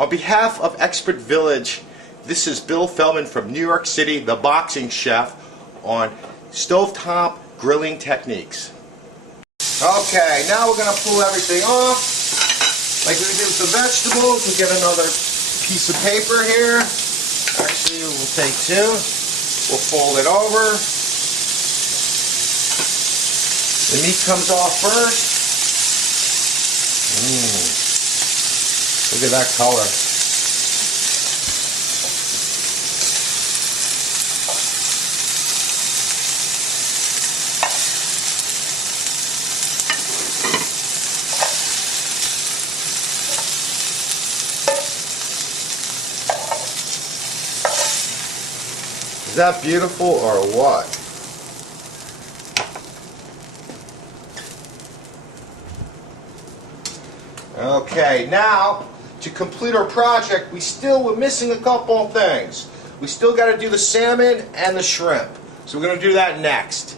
On behalf of Expert Village, this is Bill Feldman from New York City, the boxing chef, on stovetop grilling techniques. Okay, now we're going to pull everything off. Like we did with the vegetables, we'll get another piece of paper here. Actually, we'll take two. We'll fold it over. The meat comes off first. Look at that color. Is that beautiful or what? Okay, now to complete our project, we're missing a couple of things. We still got to do the salmon and the shrimp. So we're going to do that next.